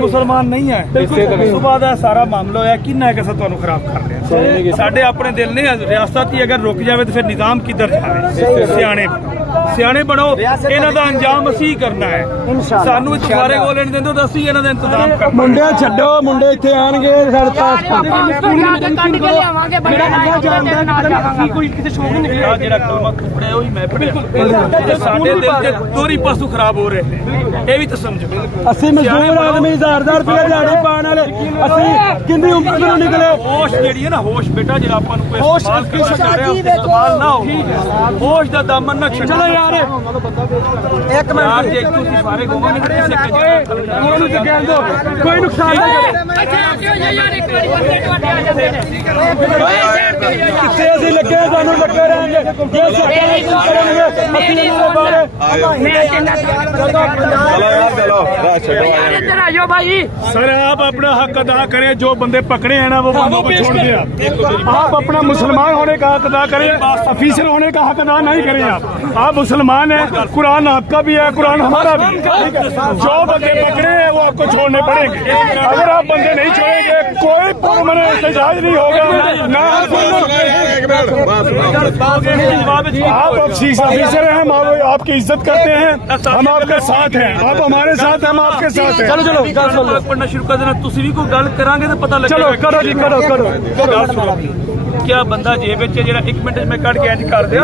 मुसलमान नहीं है सुबह का सारा मामला है कि कैसा तुहानू खराब कर लिया साडे अपने दिल ने रियासत ही अगर रुक जाए तो फिर निजाम किधर जाए सियाने बनो इन्हां दा अंजाम असीं करना है सानू इत्थों फारे को लेने देंदे तो असीं इन्हां दा इंतजाम कर मुंडे छड्डो मुंडे इत्थे आणगे साडे पास कोई किसी शौक नहीं निकलिया जेड़ा कलमा टुकड़ा ओही मैं पढ़िया साडे दिल ते दोहरी पशु खराब हो रहे हैं ये भी तो समझो असि मजदूर आदमी 1000 रुपया दिहाड़ी पाने वाले असि किंदी उम्र तो निकले होश जेड़ी है ना होश बेटा जेड़ा आपां नूं कोई इस्तेमाल ना हो होश दा दामन ना छड्डो चलो यार एक मिनट जे तुसीं सारे घूमोगे किसी के दो कोई नुकसान नहीं करे यार एक बारी बंदे टोटे आ जाते हैं किथे असि लगे सानू लगे रहेंगे जे चलो भाई सर आप अपना हक अदा करें जो बंदे पकड़े हैं ना वो बंदों को छोड़ दें आप अपना मुसलमान होने का हक अदा करें ऑफिसर होने का हक अदा नहीं करें आप मुसलमान हैं कुरान आपका भी है कुरान हमारा भी जो बंदे पकड़े हैं वो आपको छोड़ने पड़ेंगे अगर आप बंदे नहीं छोड़ेंगे कोई पुरअमन एहतजाज नहीं होगा ना आप ऑफिसर हैं हम आपकी इज्जत करते हैं हम आपके साथ हैं आप हमारे साथ हैं हम आपके साथ हैं चलो चलो पढ़ना शुरू कर देना तुसी भी कोई गल करांगे तो पता लगेगा चलो करो जी करो क्या बंदा जेब जरा 1 मिनट में कट के इंज कर दे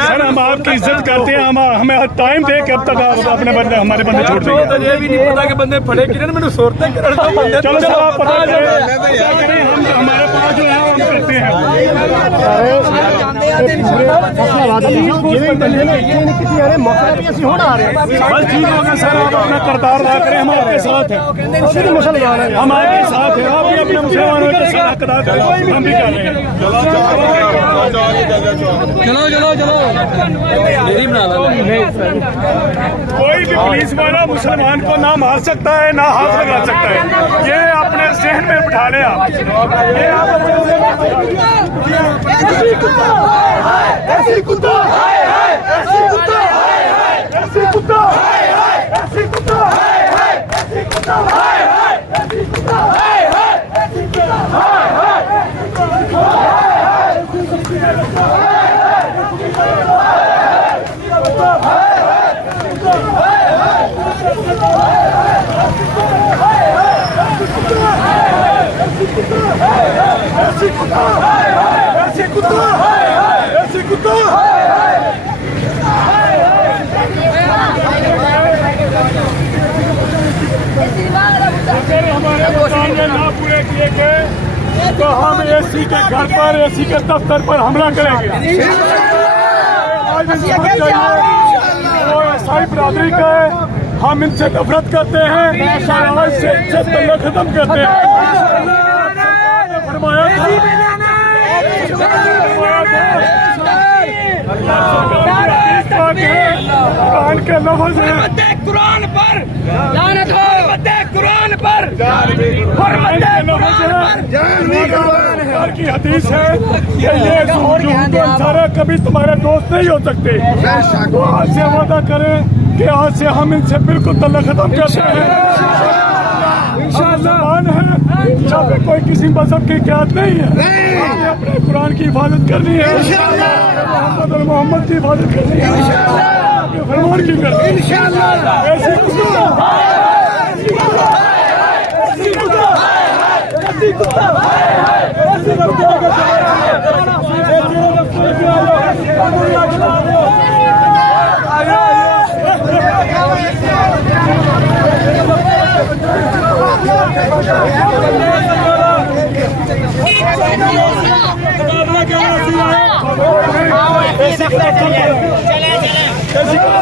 सर हम आपकी इज्जत करते हैं हमें टाइम दे कब तक आप अपने बंदे हमारे बंदे छोड़ देंगे ये भी नहीं पता कि बंदे फड़े किरण मैंने सोचते चलो सर आप पता करें हम हमारे पास जो है हम करते हैं बस ठीक होगा सर आप अपना करतार अदा करें हम आपके साथ हैं मुसलमान हैं हम आपके साथ हैं आप भी अपने मुसलमानों के साथ अदा करें हम भी कर रहे हैं चलो मेरी बना लो कोई भी पुलिस वाला मुसलमान को ना मार सकता है ना हाथ लगा सकता है ये अपने जहन में बिठा लें आप ऐसी कुत्ता ना पूरे किए गए तो हम एसी के घर पर एसी के दफ्तर पर हमला करेंगे वो ऐसा बरादरी का है हम इनसे नफरत करते हैं आज से इनसे तल्लुक खत्म करते हैं कुरान के लफ्ज़ हैं कुरान पर लानत हो कुरान पर की हदीस है कि ये सारा कभी तुम्हारे दोस्त नहीं हो सकते तो आज से वादा करें कि आज से हम इनसे बिल्कुल तल्लुक खत्म करते हैं इंशाअल्लाह है जहाँ पे कोई किसी मजहब की क्यादत नहीं है आपने अपने कुरान की हिफाजत करनी है मोहम्मद और मोहम्मद की हिफाजत करनी है फरमान की करनी है